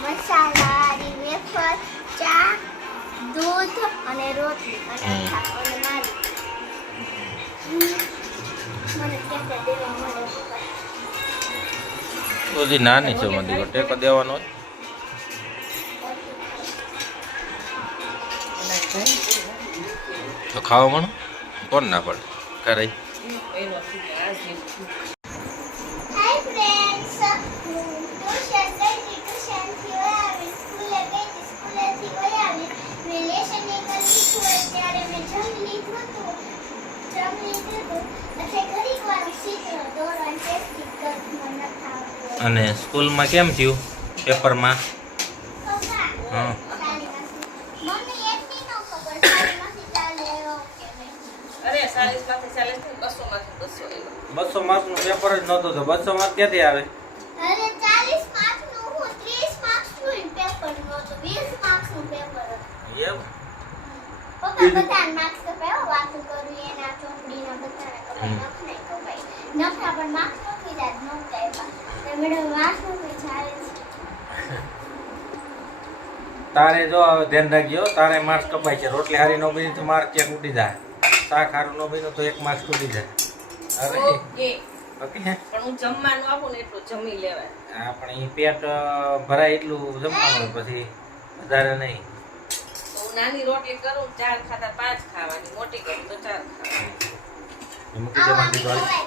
મસાલા wafer ચા દૂધ અને રોટલી અને મને ટેકો દેવા મળે તો જે નાની છે મને ટેકો દેવાનો તો ખાવા મળો કોણ ના પડે કરે અને સ્કૂલમાં કેમ થયું પેપરમાં હા બસો માર્ક નું પેપર જ નહોતું તો 200 માર્ક ક્યાંથી આવે તારે જો ધ્યાન રાખજો તારે માર્ક્સ કપાય છે રોટલી હારી નો બની તો માર્ક ચેક ઉડી જાય શાક હારું નો બન્યું તો 1 માર્ક્સ ઉડી જાય અરે ઓકે પણ હું જમવાનું આપું ને એટલું જમી લેવાય હા પણ એ પેટ ભરાય એટલું જમવાનું પછી વધારે નહીં હું નાની રોટલી કરું 4 ખાતા 5 ખાવાની મોટી કરું તો 4 ખાવાની મૂકી દે માંડી વાળી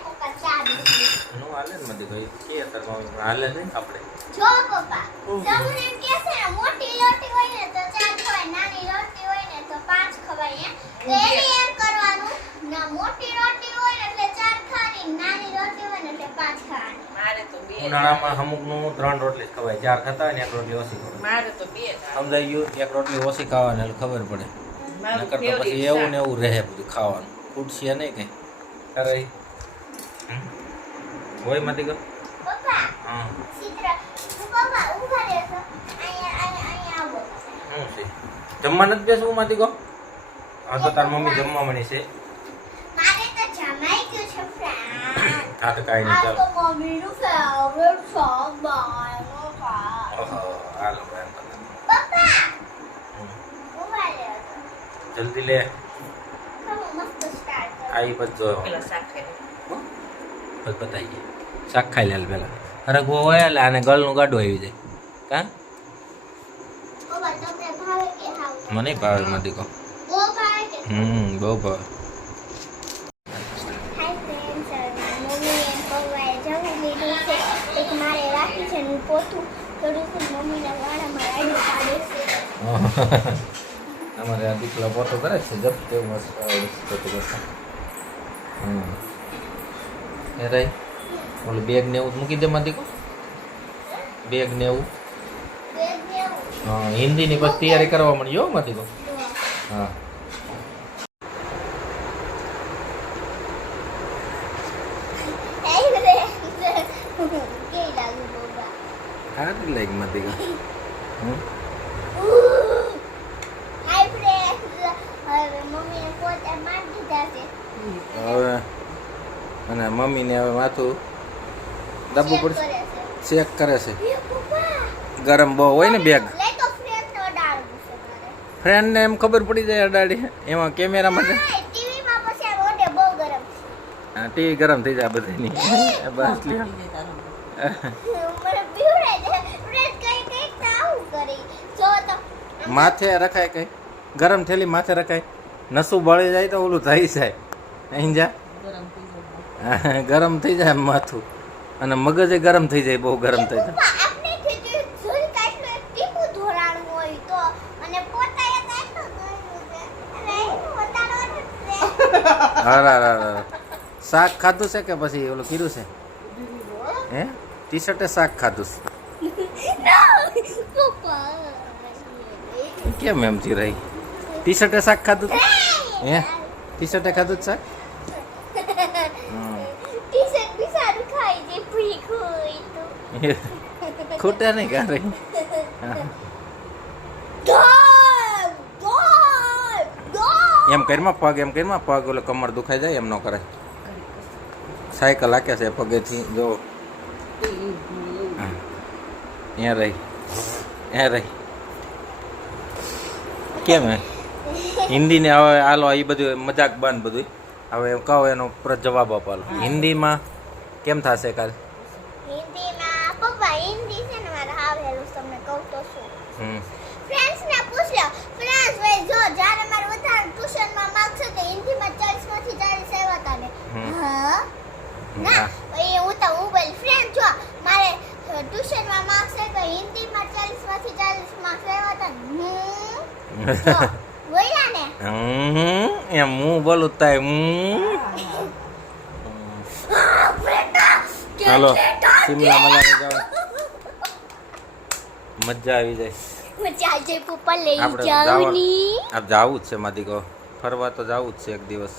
નો હાલે ને મધી ભાઈ કે તરવા હાલે નહીં આપણે જો પપ્પા તમને એમ કે છે મોટી રોટી હોય ને તો 4 ખવાય નાની રોટી હોય ને તો 5 ખવાય તો એને એમ કરવાનું ના મોટી રોટી હોય ને એટલે 4 ખાવાની નાની રોટી હોય ને એટલે 5 ખાવાની મારે તો 2 ઉનાળામાં અમુક નું 3 રોટલી જ ખવાય 4 ખાતા હોય ને 1 રોટલી ઓછી ખવાય મારે તો 2 સમજાઈ ગયું 1 રોટલી ઓછી ખાવાની એટલે ખબર પડે નકર તો પછી એવું ને એવું રહે બધું ખાવાનું ફૂટશે નહીં કઈ કરે હોય મતી ગયો પપ્પા હા ચિત્ર પપ્પા ઉભા રહેજો અહીંયા આવો શું છે જમવા નથી બેસવું મતી ગયો હા તો તાર મમ્મી જમવા મળી છે મારે તો જમાઈ ગયું છે ફ્રેન્ડ હા તો કાઈ નહીં ચાલો તો મમ્મીનું ફેવરેટ સોંગ બાયનો ખા હાલો બેન પપ્પા ઉભા રહેજો જલ્દી લે મસ્ત સ્ટાર્ટ આઈ બસ જો પેલા શાક ખાઈ બસ બતાઈએ શાક ખાઈ લે પેલા હરગવો હોય એટલે આને ગળનું ગાડું આવી જાય કા પપ્પા તમને ભાવે કે હાવ મને ભાવે મતી ગયો બહુ ભાવે કે બહુ ભાવે હાય ફ્રેન્ડ્સ મમ્મી એમ પપ્પાએ જમી લીધું છે એક મારે રાખી છે હું પોતું કરું છું મમ્મીના વાળામાં રાડ્યું પાડે છે અમારે આ દીકરો પોતો કરે છે જપ તેવું મસ્ત પોતો કરશે એ રહી ઓલું બેગ ને એવું મૂકી દે માથી કો બેગ ને એવું હા હિન્દીની બસ તૈયારી કરવા મળી હો માથી કો હા હા લાઈક માથી કો હવે અને મમ્મીને હવે માથું દબવું પડશે ચેક કરે છે ગરમ બહુ હોય ને બેગ ફ્રેન્ડને એમ ખબર પડી જાય અડાડી એમાં કેમેરા માટે હા ટીવી ગરમ થઈ જાય બધાની બસ લ્યો માથે રખાય કઈ ગરમ થેલી માથે રખાય નસું બળી જાય તો ઓલું થઈ જાય અહીં જા ગરમ થઈ જાય માથું અને મગજ ગરમ થઈ જાય બહુ ગરમ થઈ જાય હા શાક ખાધું છે કે પછી ઓલું કીધું છે હે ટી શર્ટે શાક ખાધું છે કેમ એમ થી રહી ટી શર્ટે શાક ખાધું હે ટી શર્ટે ખાધું જ શાક ખોટા નહીં કા રહી એમ કરીમાં પગ ઓલો કમર દુખાઈ જાય એમ ન કરાય. સાયકલ હાકે છે પગેથી જો અહીંયા રહી કેમ હે હિન્દીને હવે હાલો એ બધું મજાક બંધ બધું હવે કહો એનો જવાબ આપો હિન્દીમાં કેમ થશે કાલ હિન્દીમાં પપ્પા હિન્દી છે ને મારે આવેલું તમને કહું તો શું હમ ફ્રેન્ડ્સ ને પૂછ લો ફ્રેન્ડ્સ ભાઈ જો જ્યારે મારે વધારે ટ્યુશનમાં માર્ક્સ હતા હિન્દીમાં 40 માંથી 40 આવ્યા હતા ને હા ના એ હું તો મોબાઈલ ફ્રેન્ડ જો મારે ટ્યુશનમાં માર્ક્સ હતા હિન્દીમાં 40 માંથી 40 માર્ક્સ આવ્યા હતા જો બોલ્યા ને એમ હું બોલું તાય હાલો શિમલા મનાલી જાવ મજા આવી જાય મજા આવી જાય પપ્પા લઈ આપણે જાવની આપ જાવું જ છે માથી કહો ફરવા તો જાવું જ છે એક દિવસ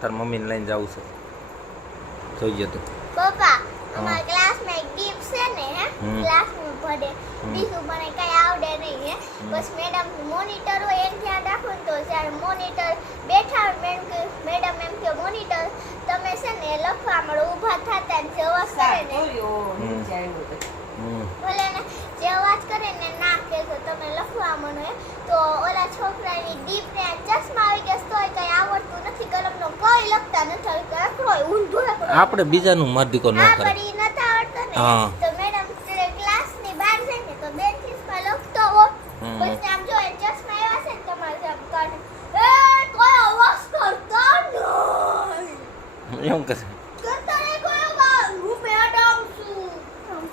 તાર મમ્મીને લઈને જાવું છે જોઈએ તો પપ્પા અમારા ક્લાસમાં એક દીપ છે ને હે ક્લાસમાં ભણે બીજું મને કઈ આવડે નહીં હે બસ મેડમ મોનિટર હોય એનું ધ્યાન રાખવું તો જ્યારે મોનિટર બેઠા મેડમ એમ કે મોનિટર તમે છે ને લખવા મળો ઊભા થતા ને જે અવાજ કરે ને ભલે ને જે અવાજ કરે ને ના કે તો તમે લખવા મળો એમ તો ઓલા છોકરાની દીપને ચશ્મા આવી ગયા તોય કઈ આવડતું નથી કલમનો કોઈ લખતા નથી લખોય ઊંધું આપણે બીજાનું મર્દી કો ન કરે પડી નતા આવડતો ને હા. તો મેડમ ક્લાસની બહાર જઈને તો બેન્ચીસમાં લખતો હો પછી આમ જો એ ચશ્મા આવ્યા છે ને તમારે આમ કાઢે એ કોઈ અવાજ કરતો નહીં એમ કરે કરતો નહીં કોઈ અવાજ હું મેડમ છું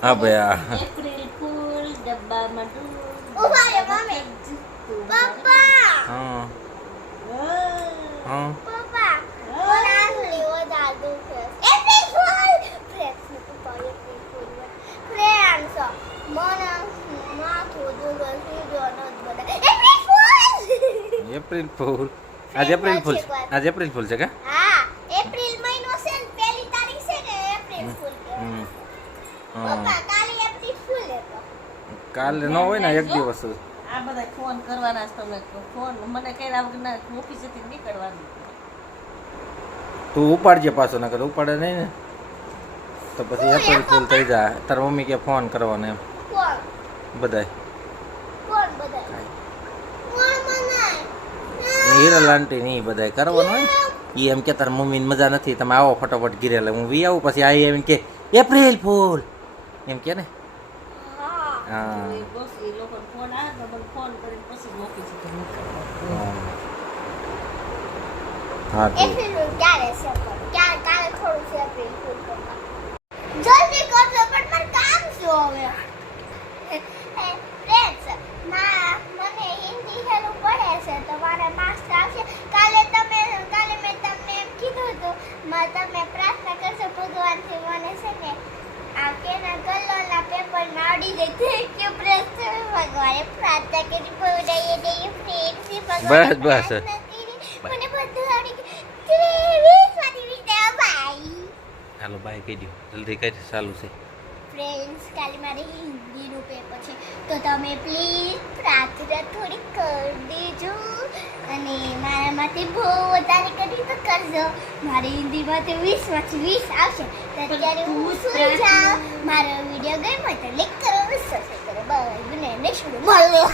હા ભાઈ આ એપ્રિલ ફૂલ ડબ્બામાં ઉભા રે મમ્મી પપ્પા હા હા પપ્પા ઓલા આંગળી વધારે દુખે એપ્રિલ ફૂલ ફ્રેન્ડ્સ ને પપ્પા એપ્રિલ ફૂલ ફ્રેન્ડ્સ મને માથું દુખે સીધો નત બધા એપ્રિલ ફૂલ એપ્રિલ ફૂલ આજ એપ્રિલ ફૂલ છે કે હા એપ્રિલ મહિનો છે ને પહેલી તારીખ છે ને એપ્રિલ ફૂલ કહેવાય પપ્પા કાલે એપ્રિલ ફૂલ હતો કાલે ન હોય ને એક દિવસ જ. આ બધા ફોન કરવાના છે તમને ફોન મને કર્યા વગર ઓફિસેથી નીકળવાનું તું ઉપાડજે પાછો ના કરે ઉપાડે નહીં ને તો પછી એપ્રિલ ફૂલ થઈ જાય તાર મમ્મી કે ફોન કરવાનો એમ કોણ બધાય કોણ બધા કોણ બનાય હીરા લાંટી નહીં બધાય કરવાનું હોય ઈ એમ કે તાર મમ્મીને મજા નથી તમે આવો ફટાફટ ઘીરે લે હું વી આવું પછી આ એમ કે એપ્રિલ ફૂલ એમ કે ને હા હા બસ એ લોકો ફોન આવે તો મને ફોન કરીને પછી ઓફિસેથી નીકળવાનું હા તો એપ્રિલ ફૂલ ક્યારે છે પણ ક્યારે કાલે થોડું છે એપ્રિલ ફૂલ પપ્પા જલ્દી કરજો પણ મારે કામ છે હવે ફ્રેન્ડ્સ મને હિન્દી હેલું પડે છે તો મારે માર્ક્સ આવશે કાલે મેં તમને એમ કીધું હતું તમે પ્રાર્થના કરશો ભગવાનથી મને છે ને આ કેના કલરના પેપરમાં આવડી જાય થેન્ક યુ પ્રેસ ભગવાને પ્રાર્થના કરી બોલાઈએ દે ફ્રેન્ડ્સ ભગવાન બસ. મને બધું આવડી ગયું 23 માંથી 20 બાય હાલો બાય કહી દો જલ્દી કહી ચાલુ છે ફ્રેન્ડ્સ કાલે મારે હિન્દીનું પેપર છે તો તમે પ્લીઝ પ્રાર્થના થોડી કરી દેજો અને મારા માટે બહુ વધારે કરી તો કરજો મારે હિન્દીમાંથી 20 માંથી 20 આવશે તો અત્યારે હું સુઈ જાઉં મારો વિડીયો ગમ્યો તો લાઈક કરો સબસ્ક્રાઇબ કરો bye good night next video મળો